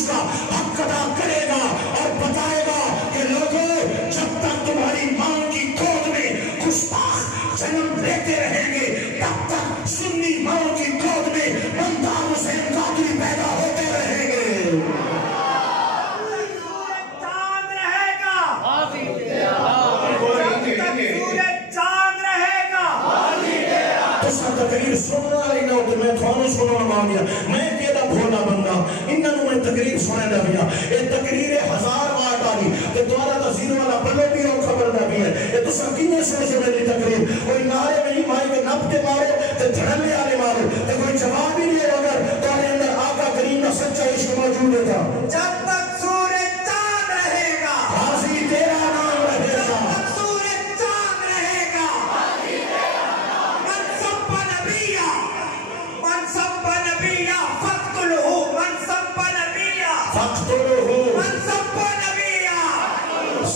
اس کا حق ادا کرے گا اور بتائے گا کہ لوگوں جب تک تمہاری ماں کی گود میں گستاخ جنم لیتے رہیں گے تب تک سنی ماں کی گود میں ممتاز حسین قادری پیدا ہوتے رہیں گے. تقریر سننا ہی نہ ہوتے میں تھانو سننا مانگیا میں کیدا بھولا بندہ انہوں میں تقریر سنے نہ بیا یہ تقریر 1000 وارڈ آلی کہ دوارا تحصیل والا بلو بھی ہو خبر نہ بھی ہے یہ تو سکینے سوچے میری تقریر کوئی نعرے میں ہی مائی کے نبتے مارو تو دھڑلے آلے مارو تو کوئی جواب ہی نہیں اگر تمہارے اندر آقا کریم کا سچا عشق موجود تھا. جب تک سورج چاند رہے گا حاضی تیرا نام رہے گا.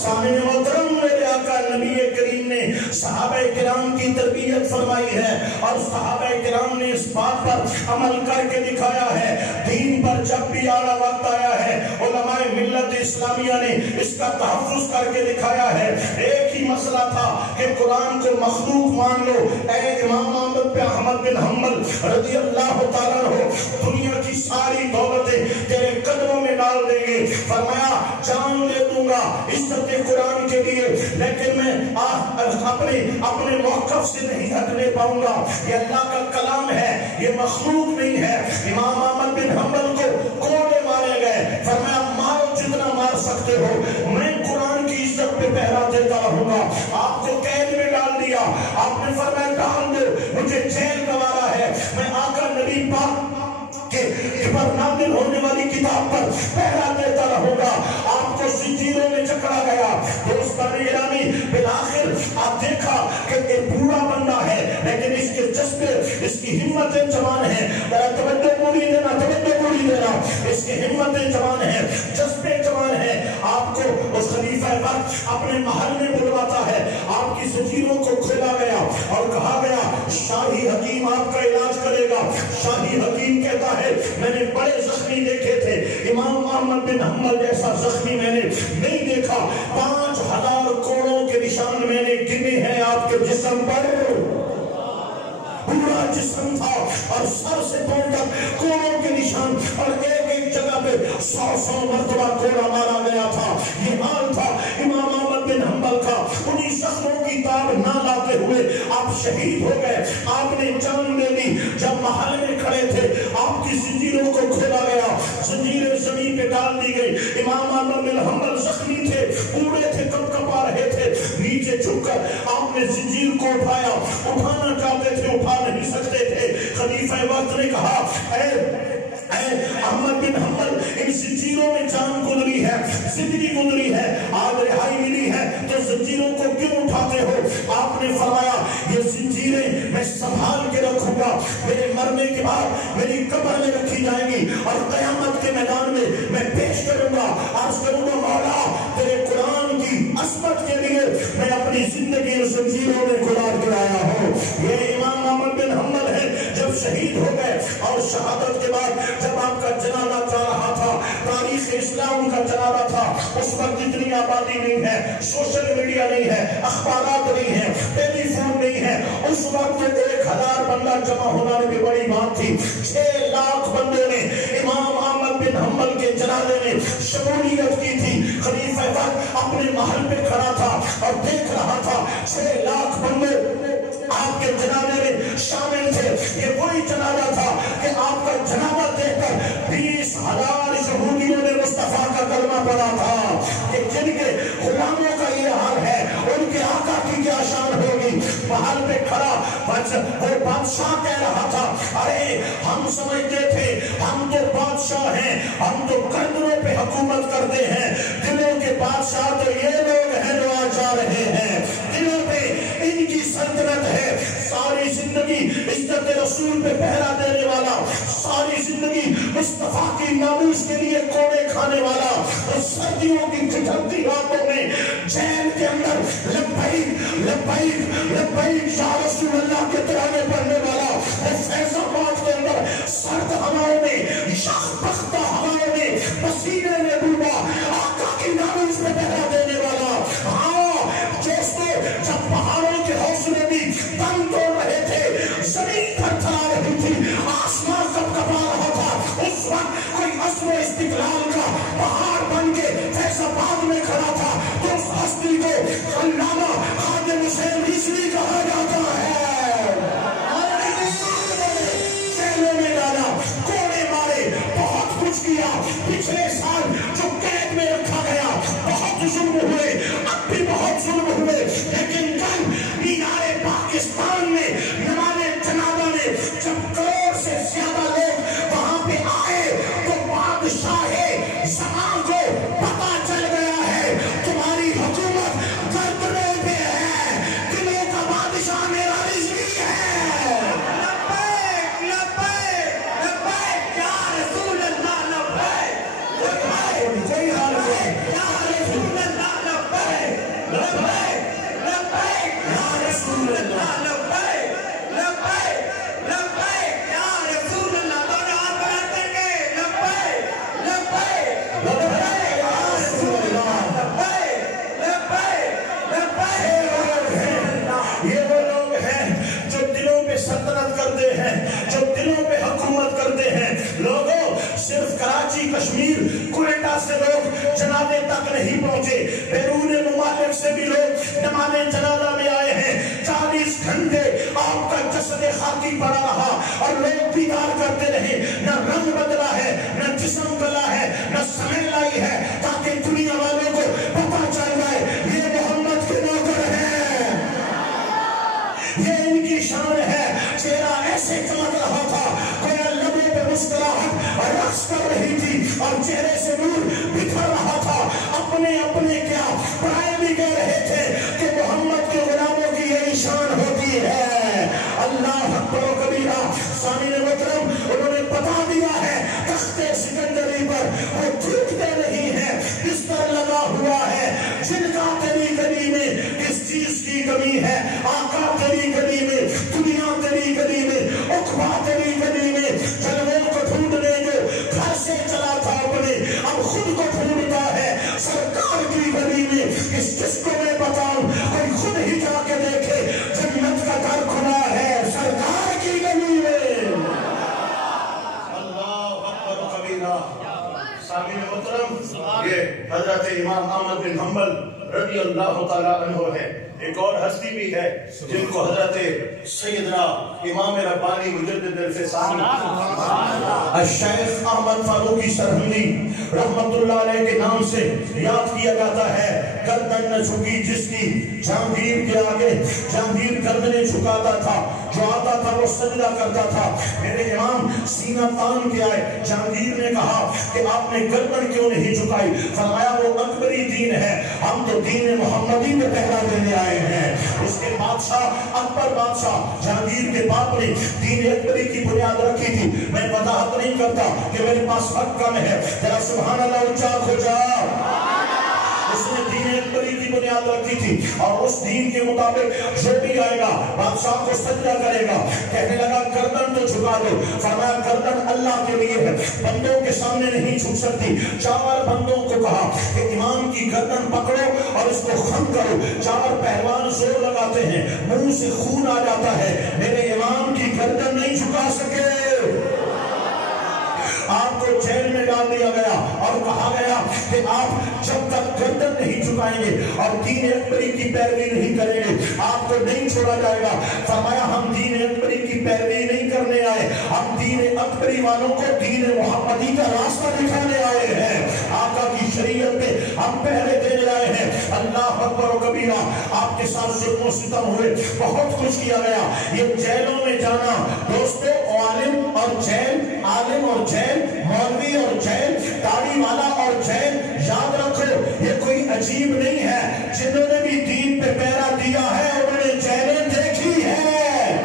سامنے محترم میرے آقا نبی کریم نے صحابہ کرام کی تربیت فرمائی ہے اور صحابہ کرام نے اس بات پر عمل کر کے دکھایا ہے. دین پر جب بھی اعلیٰ وقت آیا ہے علماء ملت اسلامیہ نے اس کا تحفظ کر کے دکھایا ہے. ایک ہی مسئلہ تھا کہ قرآن کو مخلوق مان لو. اے امام احمد بن حنبل رضی اللہ تعالیٰ عنہ دنیا کی ساری دولتیں تیرے قدموں میں ڈال دیں گے. فرمایا جان دے دوں گا عزت قرآن کے لیے لیکن میں اپنے موقف سے نہیں ہٹنے پاؤں گا. یہ اللہ کا کلام ہے یہ مخلوق نہیں ہے. امام احمد بن حنبل کو کوڑے مارے گئے. فرمایا مارو جتنا مار سکتے ہو میں قرآن کی عزت پہ پہرا دیتا رہوں گا. آپ کو قید میں ڈال دیا. آپ نے فرمایا ڈال دو مجھے جیل گوارا ہے میں آقا نبی پاک کہ پر نازل ہونے والی کتاب پر پہرا دیتا رہوں گا. آپ کو زنجیروں میں جکڑا گیا. دوستان گرامی بالآخر آپ دیکھا کہ ایک بوڑھا بندہ ہے لیکن اس کے جذبے اس کی ہمتیں جوان ہیں. توجہ پوری دینا اس کی ہمتیں جوان ہیں جذبے جوان ہیں. آپ کو اس خلیفہ وقت اپنے محل میں بلواتا ہے. آپ کی زنجیروں کو کھولا گیا اور کہا گیا شاہی حکیم آپ کا علاج کرے گا. شاہی حکیم کہتا ہے میں نے بڑے زخمی دیکھے تھے امام احمد بن حنبل جیسا زخمی میں نے نہیں دیکھا. 5000 کوڑوں کے نشان میں نے گنے ہیں آپ کے جسم پر. پورا جسم تھا اور سر سے پاؤں تک کوڑوں کے نشان اور ایک ایک جگہ پہ 100 مرتبہ کوڑا مارا گیا تھا. یہ حال تھا امام احمد بن حنبل کا. انہی زخموں کی تاب نہ لاتے ہوئے آپ شہید ہو گئے. آپ نے جان دے دی. جب محل میں کھڑے تھے آپ کی زنجیروں کو کھولا گیا. زنجیریں زمین پہ ڈال دی گئی. امام احمد بن حنبل زخمی تھے بوڑھے تھے کپ کپا رہے تھے. نیچے جھک کر آپ نے زنجیر کو اٹھایا. اٹھانا چاہتے تھے اٹھا نہیں سکتے تھے. خلیفہ وقت نے کہا اے احمد بن حنبل ان زنجیروں میں جان گزری ہے زندگی گزری ہے آج رہائی ملی ہے تو زنجیروں کو کیوں اٹھاتے ہو. آپ نے فرمایا یہ زنجیریں میں سنبھال کے رکھوں گا. میرے مرنے کے بعد میری قبر میں رکھی جائیں گی اور قیامت کے میدان میں پیش کروں گا. عرض کروں گا مولا تیرے قرآن کی عظمت کے لیے میں اپنی زندگی زنجیروں میں گزار کے آیا ہوں. یہ امام احمد بن حنبل ہے جب شہید ہو گئے اور شہادت کے بعد جب آپ کا جنازہ چل رہا تھا تاریخ اسلام کا جنازہ تھا. اس وقت اتنی آبادی نہیں ہے سوشل میڈیا نہیں ہے اخبارات نہیں ہے ٹیلی فون نہیں ہے. اس وقت 1000 بندہ جمع ہونا بھی بڑی بات تھی. 6 لاکھ بندوں نے امام احمد بن حنبل کے جنازے میں شمولیت کی تھی. خلیفہ وقت اپنے محل پہ کھڑا تھا اور دیکھ رہا تھا 6 لاکھ بندے آپ کے جنازے میں شامل تھے. یہ وہی جنازہ تھا کہ آپ کا جنازہ دیکھ کر 20,000 یہودیوں نے مصطفیٰ کا کلمہ پڑھا تھا کہ جن کے غلاموں کا یہ حال ہے ان کے آقا کی کیا شان ہوگی. محل پہ کھڑا وہ بادشاہ کہہ رہا تھا ارے ہم سمجھتے تھے ہم تو بادشاہ ہیں ہم تو گردنوں پہ حکومت کرتے ہیں. دلوں کے بادشاہ تو یہ لوگ ہیں جو آج جا رہے ہیں. دلوں پہ ان کی سلطنت ہے. ساری زندگی عزت رسول پہ پہرا دینے والا ساری زندگی مصطفیٰ کی ناموس کے لیے کوڑے کھانے والا سردیوں کی ٹھنڈی راتوں میں جیل کے اندر لبیک لبیک لبیک یا رسول اللہ کے ترانے پڑھنے والا فیض آباد کے اندر سرد ہواؤں میں یخ بختہ ہواؤں میں بس سینے میں ڈوبا آقا کی ناموز پہ پہرا دینے والا. ہاں دوستو جب پہاڑوں کے حوصلے بھی دم توڑ رہے تھے, زمین تھرتھرا رہی تھی, آسمان کب کبا رہا تھا, اس وقت کوئی عزم و استقلال کا پہاڑ بن کے فیض آباد میں کھڑا تھا تو اس ہستی کو علامہ خادم حسین رضوی کہا جاتا ہے. جیلوں میں ڈالا, کوڑے مارے, بہت کچھ کیا. پچھلے سال جو قید میں رکھا گیا بہت ظلم ہوئے, اب بھی بہت ظلم ہوئے, لیکن کل مینار پاکستان میں نماز جنازہ میں جب کروڑ سے زیادہ لوگ وہاں پہ آئے تو بادشاہ زمان کو پتا چل گیا ہے تمہاری حکومت گردنے پہ ہے, دلوں کا بادشاہ میرا رضوی ہے. لبیک لبیک لبیک یا رسول اللہ, لبیک لبیک جی حال ہے یا رسول اللہ, لبیک لبیک لبیک یا رسول اللہ, لبیک لبیک لبیک یا رسول اللہ. دونوں ہاتھ بلند کر کے لبیک لبیک لبیک یا رسول اللہ, لبیک لبیک لبیک. یہ وہ لوگ ہیں جو دلوں پہ سلطنت کرتے ہیں, جو دلوں پہ حکومت کرتے ہیں. لوگوں صرف کراچی کشمیر کوئٹہ سے لوگ جنازے تک نہیں پہنچے, بیرون ممالک سے بھی لوگ نماز جنازہ میں آئے ہیں. 40 گھنٹے آپ کا جسد خاکی پڑا رہا اور لوگ دیدار کرتے رہے. نہ رنگ بدلا ہے, نہ جسم گلا ہے, نہ سمے لائی ہے, تاکہ دنیا والوں کو پتہ چل جائے یہ محمد کے نوکر ہیں. یہ ان کی شان ہے. چہرہ ایسے چمک رہا تھا گویا لبوں پہ مسکراہٹ رقص کر رہی تھی اور چہرے سے نور بکھر رہا تھا. اپنے اپنے کیا پرائے بھی کہہ رہے تھے کہ محمد کے غلاموں کی یہی شان ہوتی ہے. اللہ اکبر و کبیرہ. سامعین محترم, انہوں نے بتا دیا ہے تخت سکندری پر وہ ٹھیکتے نہیں ہیں, بستر لگا ہوا ہے. جن کا تیری گلی میں کس چیز کی کمی ہے, آقا تیری گلی میں, دنیا تیری گلی میں, عقبہ تیری گلی میں, جلووں کو ڈھونڈنے جو گھر سے چلا تھا اپنے اب خود کو ڈھونڈتا ہے. سرکار کی گلی میں کس کو میں بتاؤں, کوئی خود ہی جا کے دیکھے جنت کا در کھلا ہے سرکار کی گلی میں. اللہ اکبر و کبیرہ. سامعین محترم, یہ حضرت امام احمد بن حنبل رضی اللہ تعالیٰ عنہ ہے. ایک اور ہستی بھی ہے جن کو حضرت سیدنا امام ربانی مجدد الفسان الشیخ احمد فاروقی سرہندی رحمت اللہ علیہ کے نام سے یاد کیا جاتا ہے. گردن نہ جھکی جس کی جہانگیر کے آگے, جہانگیر گردنیں جھکاتا تھا, جو آتا تھا وہ سجدہ کرتا تھا. میرے امام سینہ تان کے آئے, جہانگیر نے کہا کہ آپ نے گردن کیوں نہیں جھکائی؟ فرمایا وہ اکبری دین ہے, ہم تو دین محمدی میں پہلا دینے آئے ہیں. اس کے بادشاہ اکبر بادشاہ جہانگیر کے باپ نے دین اکبری کی بنیاد رکھی تھی. میں وضاحت نہیں کرتا کہ میرے پاس وقت کم ہے, ذرا سبحان اللہ اونچا ہو جا. اس نے دین اکبری کی بنیاد رکھی تھی اور اس دین کے مطابق جو بھی آئے گا بادشاہ کو سجدہ کرے گا. کہنے لگا گردن تو جھکا دو. فرمایا گردن اللہ کے لیے ہے, بندوں کے سامنے نہیں جھک سکتی. 4 بندوں کو کہا کہ امام کی گردن پکڑو اور اس کو خم کرو. 4 پہلوان زور لگاتے ہیں, منہ سے خون آ جاتا ہے, میرے امام کی گردن نہیں جھکا سکے. آپ کو جیل میں ڈال دیا گیا اور کہا گیا کہ آپ جب تک گردن نہیں جھکائیں گے اور دین اکبری کی پیروی نہیں کریں گے آپ کو نہیں چھوڑا جائے گا. فرمایا ہم دین اکبری کی پیروی نہیں کرنے آئے, ہم دین اکبری والوں کو دین محمدی کا راستہ دکھانے آئے ہیں. آقا کی شریعت پہ ہم پہرے دینے آئے ہیں. اللہ اکبر و کبیرہ. آپ کے ساتھ ظلم و ستم ہوئے, بہت کچھ کیا گیا. یہ جیلوں میں جانا دوستو, عالم اور جیل, عالم اور جیل, مولوی اور جیل, داڑھی والا اور جیل, یاد رکھو یہ کوئی عجیب نہیں ہے. جنہوں نے بھی دین پہ پہرا دیا ہے انہوں نے جیلیں دیکھی ہے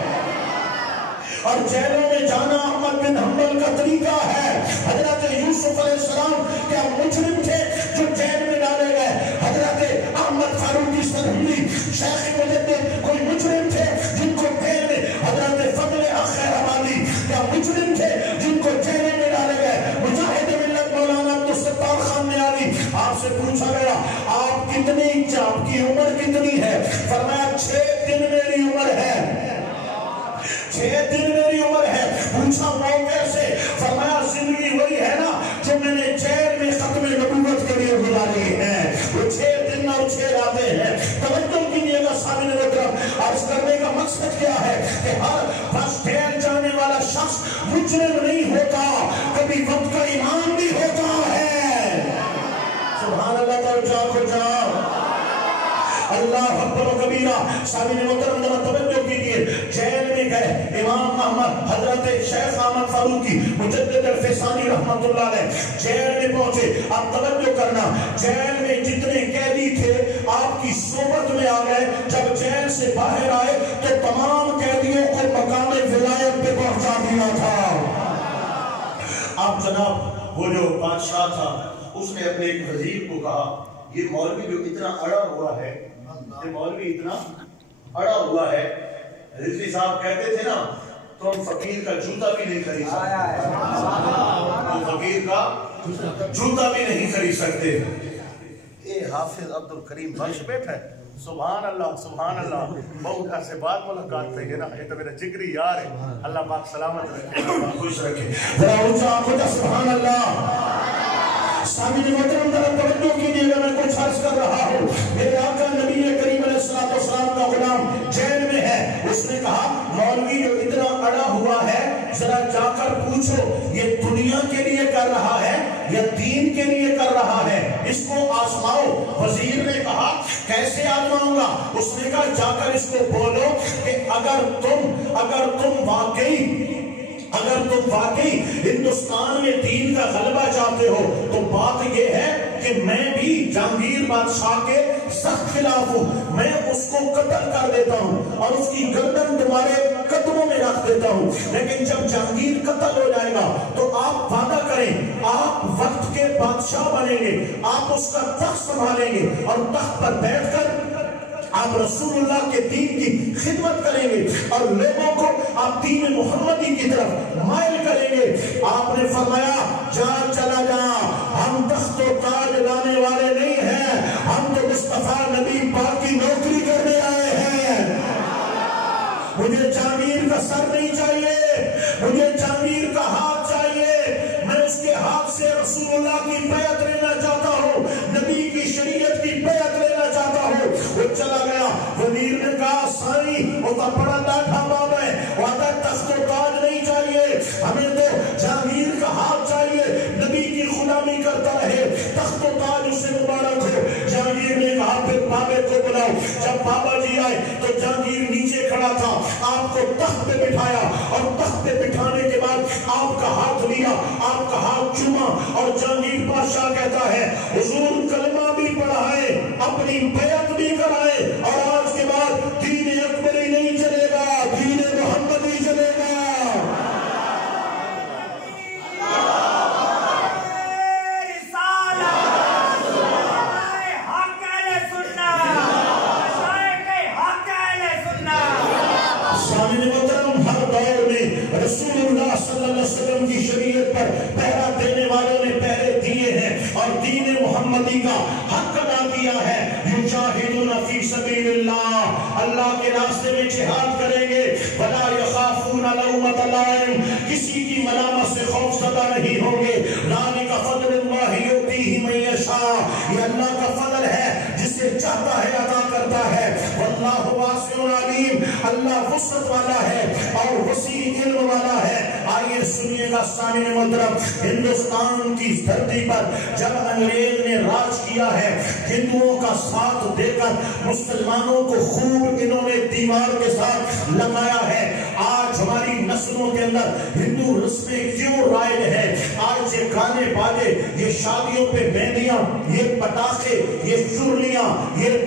اور جیلوں میں جانا احمد بن حنبل کا طریقہ ہے. حضرت یوسف علیہ السلام کیا مجرم تھے جو جیل میں ڈالے گئے؟ حضرت احمد فاروقی سرہندی شیخ مجدد کوئی مجرم تھے جن کو جیل میں؟ حضرت فضل خیر آبادی کیا مجرم تھے جن کو جیل میں ڈالے گئے؟ مجاہد ملت مولانا عبدالستار مقصد کیا ہے کہ ہر بس ٹھہر جانے والا شخص مجرم نہیں ہوتا، کبھی وقت کا امام بھی ہوتا ہے۔ سبحان اللہ، توجہ کو جاؤ، اللہ اکبر و کبیرہ۔ سامعین محترم ذرا توجہ کیجیے، جیل میں گئے امام احمد حضرت شیخ احمد فاروقی مجدد الفسانی رحمت اللہ علیہ جیل میں پہنچے۔ آپ توجہ کرنا، جیل میں جتنے قیدی تھے آپ کی صحبت میں آ گئے۔ جب جیل سے باہر آئے تو تمام قیدیوں کو مقام ولایت پہ پہنچا دیا تھا۔ اب جناب وہ جو بادشاہ تھا اس نے اپنے ایک وزیر کو کہا، یہ مولوی جو اتنا اڑا ہوا ہے، یہ مولوی اتنا اڑا ہوا ہے، رضوی صاحب کہتے تھے نا تم فقیر کا جوتا بھی نہیں خرید سکتے، تم فقیر کا جوتا بھی نہیں خرید سکتے۔ اے حافظ عبد الکریم بخش بیٹھا ہے، سبحان اللہ سبحان اللہ، بہت عرصے بعد ملاقات ہوئی ہے نا، یہ تو میرا جگری یار ہے، اللہ پاک سلامت رکھے، اللہ خوش رکھے، ذرا اونچا آنکھوں کا سبحان اللہ۔ سامعین محترم ذرا توجہ کیجیے گا، میں کچھ عرض کر رہا ہوں۔ میرے آقا نبی کریم علیہ السلام کا غلام جیل میں ہے، اس نے کہا مولوی جو اتنا اڑا ہوا ہے ذرا جا کر پوچھو یہ دنیا کے لیے کر رہا ہے یا دین کے لیے کر رہا ہے، اس کو آزماؤ۔ وزیر نے کہا کیسے آزماؤں گا؟ اس نے کہا جا کر اس کو بولو کہ اگر تم واقعی ہندوستان میں دین کا غلبہ چاہتے ہو تو بات یہ ہے کہ میں بھی جہانگیر بادشاہ کے سخت خلاف ہوں، میں اس کو قتل کر دیتا ہوں اور اس کی گردن تمہارے قدموں میں رکھ دیتا ہوں، لیکن جب جہانگیر قتل ہو جائے گا تو آپ وعدہ کریں آپ وقت کے بادشاہ بنیں گے، آپ اس کا تخت سنبھالیں گے اور تخت پر بیٹھ کر آپ رسول اللہ کے دین کی خدمت کریں گے اور لوگوں کو آپ دین محمدی کی طرف مائل کریں گے۔ آپ نے فرمایا جا چلا جا، ہم تخت و تاج لانے والے نہیں ہیں، ہم تو مصطفیٰ نبی پاک کی نوکری کرنے آئے ہیں۔ مجھے جہانگیر کا سر نہیں چاہیے، مجھے جہانگیر کا ہاتھ چاہیے، میں اس کے ہاتھ سے رسول اللہ کی بیعت لینا چاہتا ہوں، نبی کی شریعت کی بیعت لینا چاہتا ہوں۔ وہ چلا گیا، وزیر نے کہا سائیں وہ تو بڑا ڈاٹا باب ہے، وہاں تخت و تاج نہیں چاہیے، ہمیں تو جہانگیر کا ہاتھ چاہیے، نبی کی غلامی کرتا رہے، تخت و تاج اس سے مبارک ہو۔ جہانگیر نے کہا پھر بابے کو بلاؤ۔ جب بابا جی آئے تو جہانگیر نیچے کھڑا تھا، آپ کو تخت پہ بٹھایا اور تخت پہ بٹھانے کے بعد آپ کا ہاتھ لیا، آپ کا ہاتھ چوما اور جہانگیر بادشاہ کہتا ہے حضور کلمہ بھی پڑھائے، اپنی بیعت بھی کرائے اور آج کے بعد دین اکبری نہیں چلے گا، دین محمدی چلے گا۔ رسول اللہ صلی اللہ علیہ وسلم کی شریعت پر پہرا دینے والوں نے پہرے دیے ہیں اور دین محمدی کا حق ادا کیا ہے۔ یجاہدون فی سبیل اللہ، اللہ کے راستے میں جہاد کریں گے، ولا یخافون لومۃ لائم، کسی کی ملامت سے خوف زدہ نہیں ہوں گے۔ ذالک فضل اللہ یؤتیہ من یشاء، یہ اللہ کا فضل ہے جسے چاہتا ہے عطا کرتا ہے۔ واللہ واسع علیم، اللہ وسعت والا ہے اور وسیع علم والا ہے۔ آئیے سنیے گا سامعین محترم، ہندوستان کی دھرتی پر جب انگریز نے راج کیا ہے، ہندوؤں کا ساتھ دے کر مسلمانوں کو خوب انہوں نے دیوار کے ساتھ لگایا ہے۔ آج ہماری نسلوں کے اندر ہندو رسمیں کیوں رائج ہے؟ آج یہ گانے باجے، یہ شادیوں پہ مہندیاں، یہ پٹاخے، یہ چرلیاں، یہ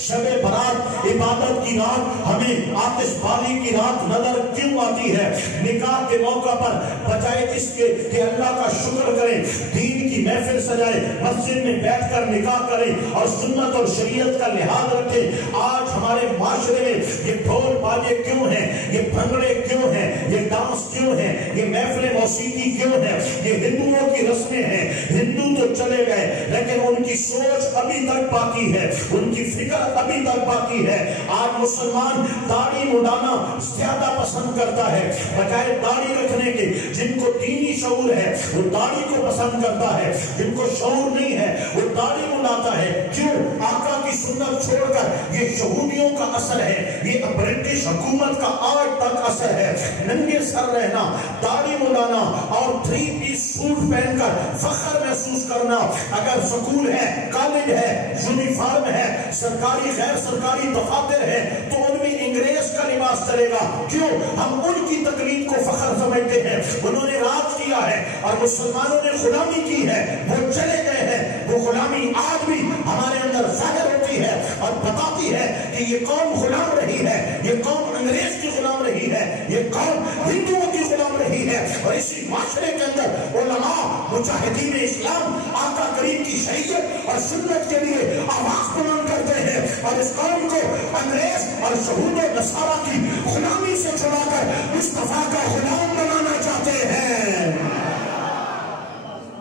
شب برات عبادت کی رات ہمیں آتش بازی کی رات نظر کیوں آتی ہے؟ نکاح کے موقع پر بجائے اس کے کہ اللہ کا شکر کریں، دین کی محفل سجائے، مسجد میں بیٹھ کر نکاح کریں اور سنت اور شریعت کا لحاظ رکھیں، آج ہمارے معاشرے میں یہ ڈھول باجے کیوں ہیں، یہ بھنگڑے کیوں ہیں، یہ ڈانس کیوں ہیں, یہ محفل موسیقی کیوں ہے, یہ ہندوؤں کی رسمیں ہیں. ہندو تو چلے گئے لیکن ان کی سوچ ابھی تک باقی ہے, ان کی فکر ابھی تک باقی ہے. آج مسلمان داڑھی مڈانا زیادہ پسند کرتا ہے بجائے داڑھی رکھنے کے. جن کو دینی شعور ہے وہ داڑھی کو پسند کرتا ہے, جن کو شعور نہیں ہے وہ داڑھی مڈاتا ہے. کیوں؟ آقا کی سنت چھوڑ کر یہ یہودیوں کا اثر ہے, یہ برٹش حکومت کا آج تک اثر ہے. ننگے سر رہنا, داڑھی مڈانا اور 3 پیس سوٹ پہن کر فخر محسوس کرنا. اگر سکول ہے, کالج ہے, یونیفارم ہے, سرکاری غیر سرکاری دفاتر ہے تو ان میں انگریز کا لباس چلے گا. کیوں؟ ہم ان کی تقلید کو فخر سمجھتے ہیں. انہوں نے راج کیا ہے اور مسلمانوں نے غلامی کی ہے, وہ چلے گئے ہیں. وہ غلامی آج بھی ہمارے اندر ظاہر ہوتی ہے اور بتاتی ہے کہ یہ قوم غلام رہی ہے, یہ قوم انگریز کی غلام رہی ہے, یہ قوم ہندوؤں کی غلام رہی ہے. اور اسی معاشرے کے اندر علماء مجاہدین اسلام آقا کریم کی شریعت اور سنت کے لیے آواز بلند کرتے ہیں اور اس قوم کو انگریز اور یہود و نصارہ کی غلامی سے چھڑا کر مصطفیٰ کا غلام بنانا چاہتے ہیں.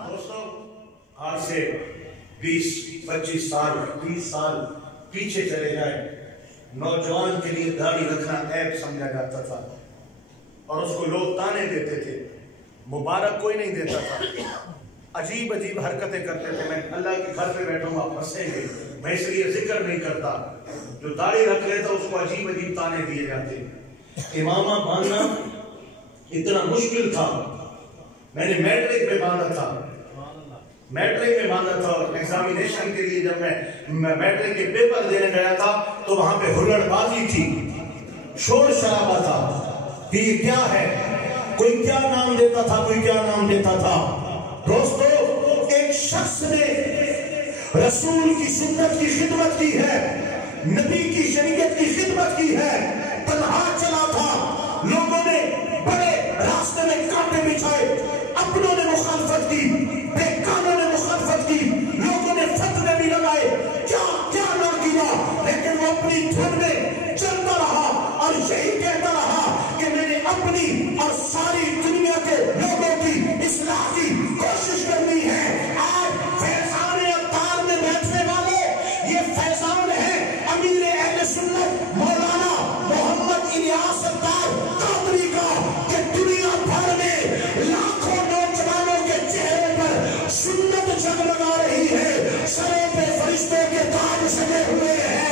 دوستو, آج سے 20-25 سال 30 سال پیچھے چلے جائیں, نوجوان کے لیے داڑھی رکھنا عیب سمجھا جاتا تھا اور اس کو لوگ تانے دیتے تھے, مبارک کوئی نہیں دیتا تھا. عجیب عجیب حرکتیں کرتے تھے. میں اللہ کے گھر پہ بیٹھوں گا پھنسیں گے, میں اس لیے ذکر نہیں کرتا. جو داڑھی رکھ لیتا اس کو عجیب عجیب تانے دیے جاتے. امامہ باندھنا اتنا مشکل تھا. میں نے میٹرک میں باندھا تھا, میٹرک میں باندھا تھا. ایگزامینیشن کے لیے جب میں میٹرک کے پیپر دینے گیا تھا تو وہاں پہ ہلڑ بازی تھی, شور شرابہ تھا کہ یہ کیا ہے, کوئی کیا نام دیتا تھا, کوئی کیا نام دیتا تھا. دوستو, ایک شخص نے رسول کی سنت کی خدمت کی ہے, نبی کی شریعت کی خدمت کی ہے, تنہا چلا تھا. لوگوں نے بڑے راستے میں کانٹے بچھائے, اپنوں نے مخالفت کی, بیکانوں نے مخالفت کی, لوگوں نے فتوے بھی لگائے, کیا کیا نہ کیا, لیکن وہ اپنی دھن میں چلتا رہا اور یہی کہتا رہا کہ میں نے اپنی اور ساری دنیا کے لوگوں کی اصلاح کی کوشش کرنی ہے. آج فیضان اطہار میں بیٹھنے والے یہ فیضان ہیں امیر اہل سنت مولانا محمد الیاس اطہار قادری کا, کہ دنیا بھر میں لاکھوں نوجوانوں کے چہرے پر سنت جگمگا رہی ہے, سروں پہ فرشتوں کے تاج سجے ہوئے ہیں.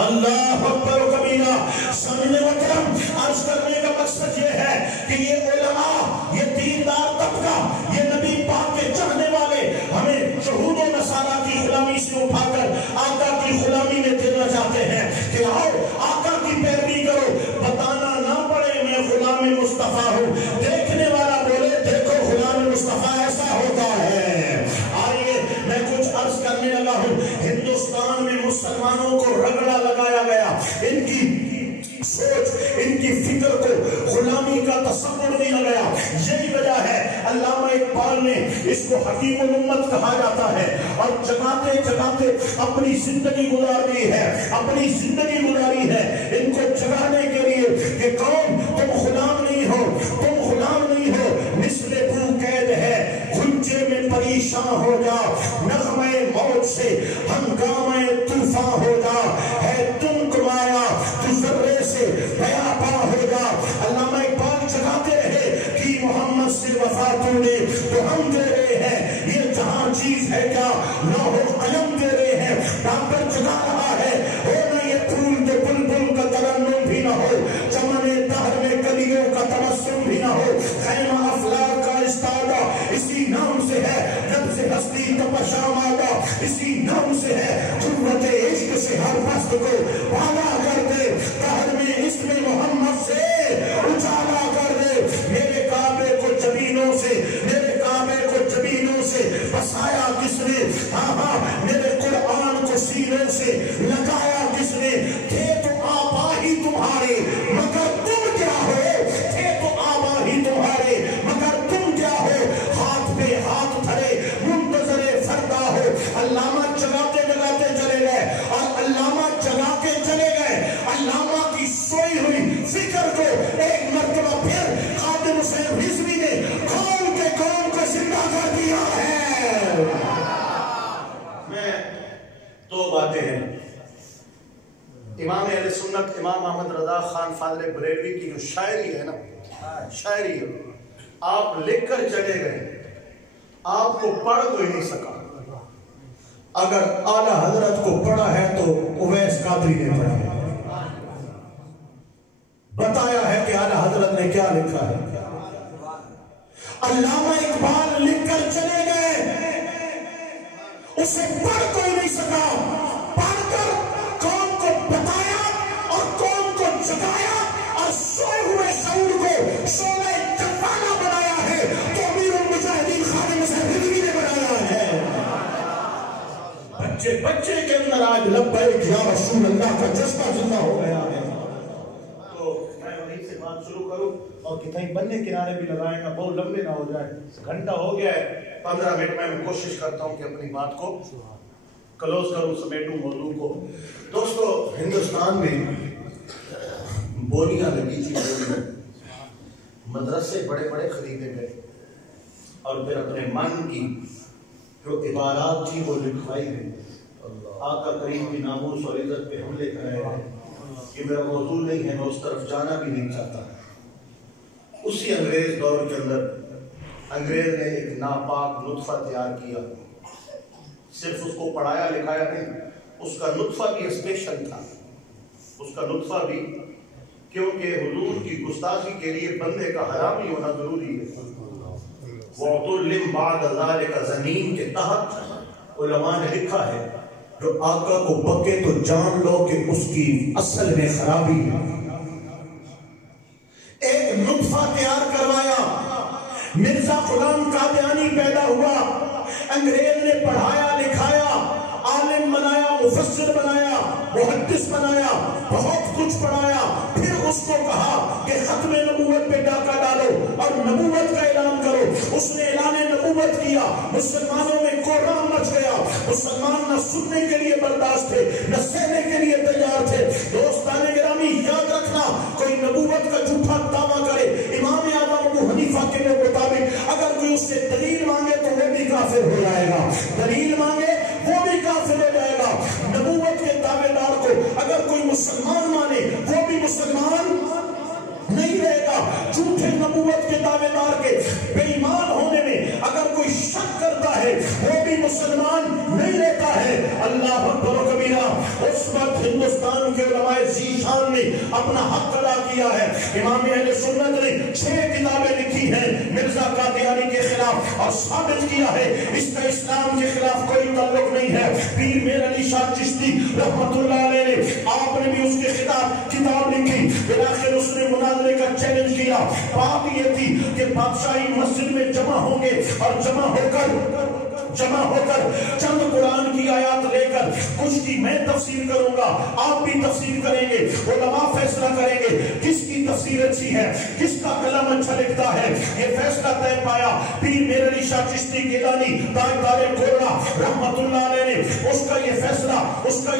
اللہ اکبر و کبیرہ. سامنے وکرم, عرض کرنے کا مقصد یہ ہے کہ یہ علماء, یہ دیندار طبقہ, یہ نبی پاک کے چاہنے والے ہمیں یہود و نصارہ کی غلامی سے اٹھا کر آقا کی غلامی میں دینا چاہتے ہیں کہ آؤ آقا کی پیروی کرو. بتانا نہ پڑے میں غلام مصطفیٰ ہوں, دیکھنے والا بولے دیکھو غلام مصطفیٰ ایسا ہوتا ہے. آئیے میں کچھ عرض کرنے لگا ہوں. ہندوستان میں مسلمانوں کو رگڑا لگایا گیا, ان کی سوچ, ان کی فکر کو غلامی کا تصور دیا گیا. یہی وجہ ہے علامہ اقبال نے اس کو حکیم الامت کہا جاتا ہے اور جگاتے جگاتے اپنی زندگی گزار دی ہے, اپنی زندگی گزاری ہے ان کو جگانے کے لیے کہ قوم تم غلام نہیں ہو, تم غلام نہیں ہو. مثل بو قید ہے گھنچے میں پریشان ہو جا, نغمے موت سے ہنگامے طوفان ہو جا, ہے تم کمایا تو ذرے سے بیاباں ہو جا. علامہ اقبال جگاتے رہے کہ محمد سے وفا تو نے تو ہم دے رہے ہیں, یہ جہاں چیز ہے کیا لوح قلم دے رہے ہیں. ڈاکٹر جگا رہا ہے, ہو نہ یہ پھول تو بلبل کا ترنم بھی نہ ہو, چمن دہر میں کلیوں کا تبسم بھی نہ ہو. خیمہ افلاک کا استادہ اسی نام سے ہے, جب سے ہستی تپشامادہ اسی نام سے ہے. قوت عشق سے ہر پست کو بالا کر دے, دہر میں اس میں محمد سے اجالا کر دے. میرے کعبے کو جبینوں سے, میرے کعبے کو جبینوں سے بسایا کس نے, ہاں ہاں میرے قرآن کو سینے سے لگایا کس نے. تھے تو آبا ہی تمہارے مگر تم کیا ہو, تھے تو آبا ہی تمہارے مگر تم کیا ہو. ہاتھ پہ ہاتھ دھرے منتظر فردا ہو. امام اہل سنت امام احمد رضا خان فاضل بریلوی کی جو شاعری ہے نا، شاعری ہے، آپ لکھ کر چلے گئے، آپ کو پڑھ کوئی نہیں سکا۔ اگر اعلیٰ حضرت کو پڑھا ہے تو اویس قادری نے پڑھا ہے، بتایا ہے کہ اعلیٰ حضرت نے کیا لکھا ہے۔ علامہ اقبال لکھ کر چلے گئے، اسے پڑھ کوئی نہیں سکا، پڑھ کر قوم کو بتایا اور قوم کو جگایا اور سوئے ہوئے شعور کو شعلہ جوانا بنایا ہے تو امیر المجاہدین خادم حسین رضوی نے بنایا ہے۔ بچے بچے کے اندر آج لبیک یا رسول اللہ کا جذبہ زندہ ہو گیا ہے۔ تو میں وہیں سے بات شروع کروں اور کتنے بننے کنارے بھی لگائیں گا، بہت لمبے نہ ہو جائے، گھنٹہ ہو گیا ہے، 15 منٹ میں کوشش کرتا ہوں کہ اپنی بات کو کلوز کروں، سمیٹوں موضوع کو۔ دوستو، ہندوستان میں بولیاں لگی تھی، بولیاں، مدرسے بڑے بڑے خریدے گئے اور پھر اپنے من کی جو عبارات تھی وہ لکھوائی گئی۔ آقا کریم کی ناموس اور عزت پہ حملے کر رہے ہیں، یہ میرا موضوع نہیں ہے، میں اس طرف جانا بھی نہیں چاہتا۔ اسی انگریز دور کے اندر انگریز نے ایک ناپاک نطفہ تیار کیا، صرف اس کو پڑھایا لکھایا نہیں، اس کا نطفہ بھی اسپیشل تھا، اس کا نطفہ بھی، کیونکہ حضور کی گستاخی کے لیے بندے کا حرامی ہونا ضروری ہے۔ وَعْتُلِّمْ بَعْدَ ذَلِكَ زمین کے تحت علماء نے لکھا ہے جو آقا کو بکے تو جان لو کہ اس کی اصل میں خرابی ہے۔ ایک نطفہ تیار کروایا، مرزا غلام قادیانی پیدا ہوا، انگریز نے پڑھایا لکھایا، عالم بنایا، مفسر بنایا، محدث بنایا، بہت کچھ پڑھایا، پھر اس کو کہا کہ ختم نبوت پہ ڈاکہ ڈالو اور نبوت کا اعلان کرو۔ اس نے اعلان نبوت کیا، مسلمانوں میں کوڑام مچ گیا، مسلمان نہ سننے کے لیے برداشت تھے نہ سہنے کے لیے تیار تھے۔ دوستان گرامی، یاد رکھنا، کوئی نبوت کا جھوٹا دعویٰ کرے، امام اعظم ابو حنیفہ کے مطابق اگر کوئی اس سے دلیل مانگے تو وہ بھی کافر ہو جائے گا، دلیل مانگے وہ بھی کافر ہو جائے گا۔ نبوت کے دعوے دار کو اگر کوئی مسلمان مانے وہ بھی مسلمان نہیں رہے گا۔ جھوٹے نبوت کے دعوے دار کے بے ایمان ہونے میں اگر کوئی شک کرتا ہے وہ بھی مسلمان نہیں رہتا ہے۔ اللہ اکبر و کبیرہ۔ اس وقت ہندوستان کے علماء ذیشان نے اپنا حق ادا کیا ہے۔ امام اہل سنت نے 6 کتابیں لکھی ہیں مرزا قادیانی کے خلاف اور ثابت کیا ہے اس کا اسلام کے خلاف کوئی تعلق نہیں ہے۔ پیر میر علی شاہ چشتی رحمت اللہ علیہ نے، آپ نے بھی اس کے خلاف کتاب لکھی، بلاخر اس نے مناظرے کا چیلنج کیا۔ بات یہ تھی کہ بادشاہی مسجد میں جمع ہوں گے اور جمع ہو کر چند قرآن کی آیات لے کر کچھ کی میں تفسیر کروں گا، آپ بھی تفسیر کریں گے، علماء فیصلہ کریں گے کس کی تفسیر اچھی ہے، کس کا قلم اچھا لکھتا ہے۔ یہ فیصلہ طے پایا۔ پیر میر علی شاہ چشتی گیلانی تاجدار کوڑا رحمت اللہ علیہ نے اس کا یہ فیصلہ، اس کا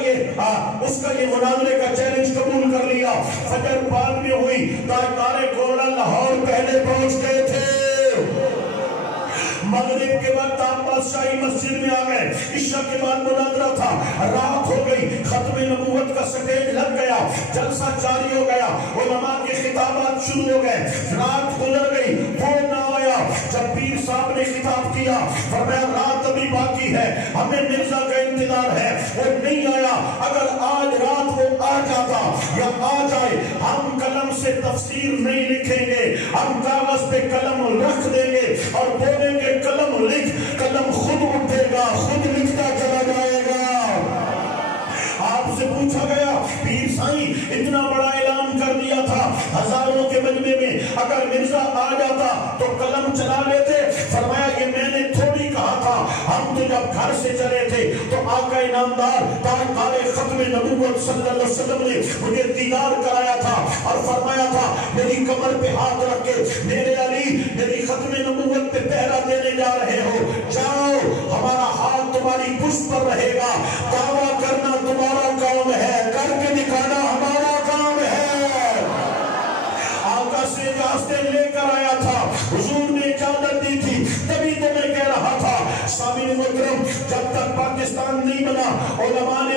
یہ مناظرے کا چیلنج قبول کر لیا۔ فجر بعد میں ہوئی، تاجدار کوڑا لاہور پہلے پہنچ گئے تھے۔ مغرب کے وقت آپ بادشاہی مسجد میں آ گئے، عشاء کے بعد مناظرہ تھا، رات ہو گئی، ختم نبوت کا سٹیج لگ گیا، جلسہ جاری ہو گیا، علماء کے خطابات شروع ہو گئے، رات گزر گئی، وہ نہ آیا۔ جب پیر صاحب نے خطاب کیا فرمایا رات ابھی باقی ہے، ہمیں مرزا کا انتظار ہے، وہ نہیں آیا، اگر آج رات وہ آ جاتا یا آ جائے ہم قلم سے تفسیر نہیں لکھیں گے، ہم کاغذ پہ قلم رکھ دیں گے اور بولیں گے قلم لکھ، قلم خود اٹھے گا، خود لکھتا چلا جائے گا۔ آپ سے پوچھا گیا پیر سائیں اتنا بڑا اعلان کر دیا تھا ہزاروں کے مجمع میں، اگر مرزا آ جاتا تو قلم چلا لیتے؟ فرمایا یہ میں نے تھوڑی کہا تھا، ہم تو جب گھر سے چلے تھے تو آقا انعامدار تاجدار ختم نبوت صلی اللہ علیہ وسلم نے مجھے دیدار کرایا تھا اور فرمایا تھا میری کمر پہ ہاتھ رکھ کے میرے علی میری ختم نبوت پہ پہرا دینے جا رہے ہو، جاؤ ہمارا ہاتھ تمہاری پشت پر رہے گا، دعویٰ کرنا تمہارا کام ہے، کر کے دکھانا ہمارا کام ہے۔ آقا سے اجازت لے کر آیا تھا، حضور نے اجازت دی تھی، تبھی تو میں کہہ رہا تھا سامعین محترم جب تک پاکستان نہیں بنا علماء نے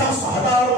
10,000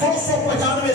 295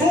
2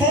2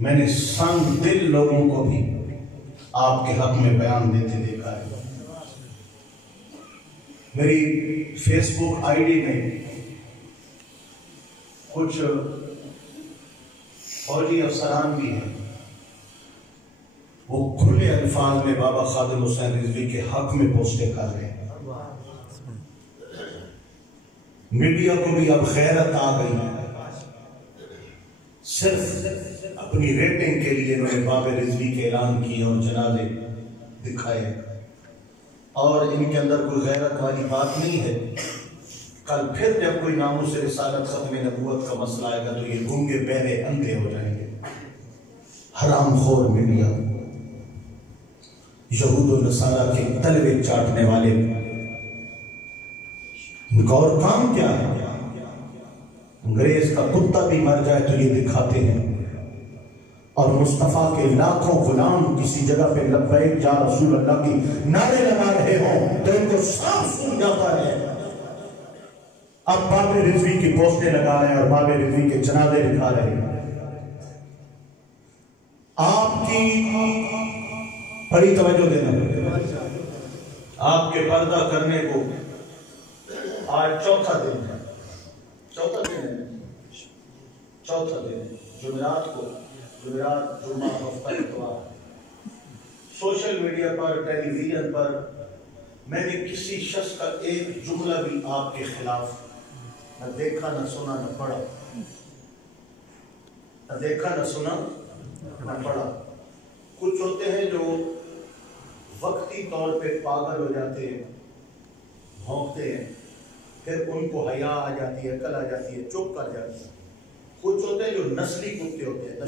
میں نے سنگ دل لوگوں کو بھی آپ کے حق میں بیان دیتے دیکھا ہے. میری فیس بک آئی ڈی میں کچھ فوجی افسران بھی ہیں، وہ کھلے الفاظ میں بابا خادم حسین رضوی کے حق میں پوسٹیں کر رہے ہیں. میڈیا کو بھی اب غیرت آ گئی ہے، صرف اپنی ریٹنگ کے لیے انہوں نے بابا رضوی کے اعلان کیے اور جنازے دکھائے، اور ان کے اندر کوئی غیرت والی بات نہیں ہے. کل پھر جب کوئی ناموس رسالت ختم نبوت کا مسئلہ آئے گا تو یہ گونگے بہرے اندھے ہو جائیں گے. حرام خور میڈیا، یہود و نصارہ کے تلوے چاٹنے والے، ان کا اور کام کیا ہے؟ انگریز کا کتا بھی مر جائے تو یہ دکھاتے ہیں، اور مصطفیٰ کے لاکھوں غلام کسی جگہ پہ لبیک یا رسول اللہ کی نعرے لگا رہے ہوں تو ان کو صاف سن جاتا ہے. اب بابا رضوی کی پوسٹیں لگا رہے ہیں اور بابا رضوی کے جنازے دکھا رہے ہیں. آپ کی بڑی توجہ دینا، آپ کے پردہ کرنے کو آج چوتھا دن ہے، جمعرات کو، جمعرات، جمعہ، ہفتہ، اتوار. سوشل میڈیا پر، ٹیلی ویژن پر میں نے کسی شخص کا ایک جملہ بھی آپ کے خلاف نہ دیکھا، نہ سنا، نہ پڑھا. نہ دیکھا، نہ سنا، نہ پڑھا. کچھ ہوتے ہیں جو وقتی طور پہ پاگل ہو جاتے ہیں، بھونکتے ہیں، پھر ان کو حیا آ جاتی ہے، عقل آ جاتی ہے، چپ کر جاتے ہیں. کچھ ہوتے ہیں جو نسلی کتے ہوتے ہیں.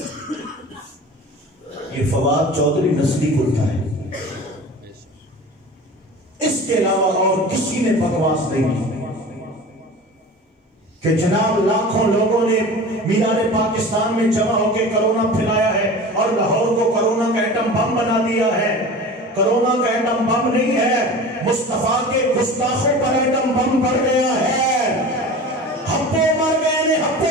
یہ فواد چودھری نسلی کتا ہے، اس کے علاوہ اور کسی نے بکواس نہیں کی کہ جناب لاکھوں لوگوں نے مینار پاکستان میں جمع ہو کے کرونا پھیلایا ہے اور لاہور کو کرونا کا ایٹم بم بنا دیا ہے. کرونا کا ایٹم بم نہیں ہے، مصطفیٰ کے گستاخوں پر ایٹم بم پڑ گیا ہے. ہپو مر گئے نے، ہپو.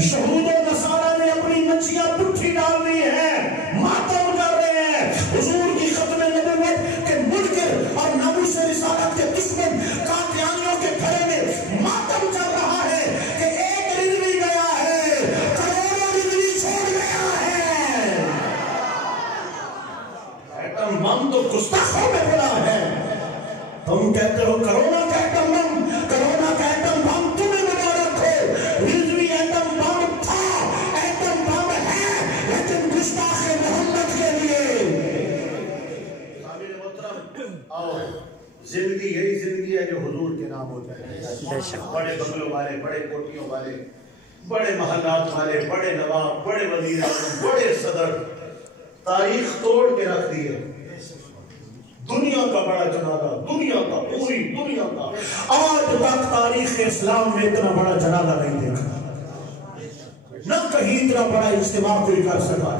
یہود و نصارہ نے اپنی نچیاں پٹھی ڈال دی ہیں، ماتم کر رہے ہیں. حضور کی ختم نبوت کے منکر اور ناموس رسالت کے دشمن قادیانیوں کے گھرے میں ماتم چل رہا ہے کہ ایک رضوی گیا ہے، کروڑوں رضوی چھوڑ گیا ہے. ایٹم بم تو گستاخوں میں پڑا ہے. تم کہتے ہو کرونا کا ایٹم بم، کرونا کا ایٹم بم تمہیں مبارک ہو. رضوی ایٹم بم تھا، ایٹم بم ہے، لیکن گستاخ محمد کے لیے. قابل محترم، اور زندگی یہی زندگی ہے جو حضور کے نام ہو جائے. بڑے بنگلوں والے، بڑے کوٹھیوں والے، بڑے محلات والے، بڑے نواب، بڑے وزیر اعظم، بڑے صدر تاریخ توڑ کے رکھ دیے. دنیا کا بڑا جنازہ، دنیا کا، پوری دنیا کا آج تک تاریخ اسلام میں اتنا بڑا جنازہ نہیں دیکھا، نہ کہیں اتنا بڑا اجتماع کوئی کر سکا.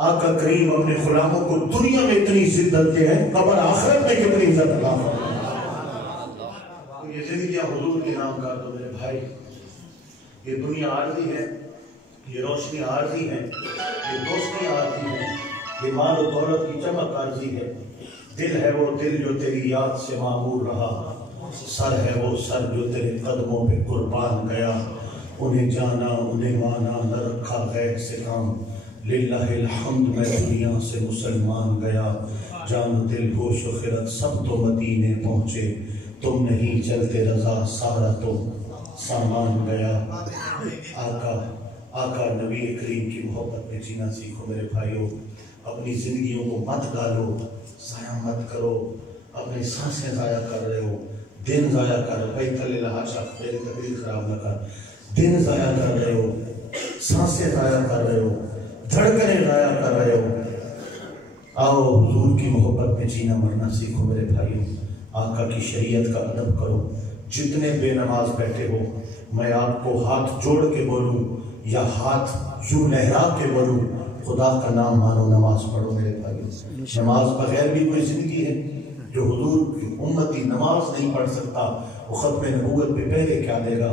آقا کریم اپنے غلاموں کو دنیا میں اتنی عزت دیتے ہیں، قبر آخرت میں کتنی عزت اللہ. یہ زندگیاں حضور کے نام کر دو میرے بھائی. یہ دنیا عارضی ہے، یہ روشنی عارضی ہے، یہ دوستی عارضی ہے، یہ مال و دولت کی چمک عارضی ہے. دل ہے وہ دل جو تیری یاد سے معمور رہا، سر ہے وہ سر جو تیرے قدموں پہ قربان گیا. انہیں جانا، انہیں مانا، نہ رکھا غیر سے کام. للہ الحمد میں دنیا سے مسلمان گیا. جان دل گوش و خرد سب تو مدینے پہنچے. تم نہیں چلتے رضا سارا تو سامان گیا. آقا نبی کریم کی محبت میں جینا سیکھو میرے بھائیوں. اپنی زندگیوں کو مت ڈالو، ضائع مت کرو. اپنی سانسیں ضائع کر رہے ہو، دن ضائع کر رہے ہو. بھائی تلے لہاشا میری تقریر خراب نہ کر. دن ضائع کر رہے ہو، سانسیں ضائع کر رہے ہو، دھڑکنیں ضائع کر رہے ہو. آؤ حضور کی محبت میں جینا مرنا سیکھو میرے بھائیوں. آقا کی شریعت کا ادب کرو. جتنے بے نماز بیٹھے ہو، میں آپ کو ہاتھ جوڑ کے بولوں یا ہاتھ یوں لہرا کے بولوں، خدا کا نام مانو، نماز پڑھو میرے بھائیوں. نماز بغیر بھی کوئی زندگی ہے. جو حضور کی امتی نماز نہیں پڑھ سکتا وہ ختم نبوت پہ پہلے کیا دے گا.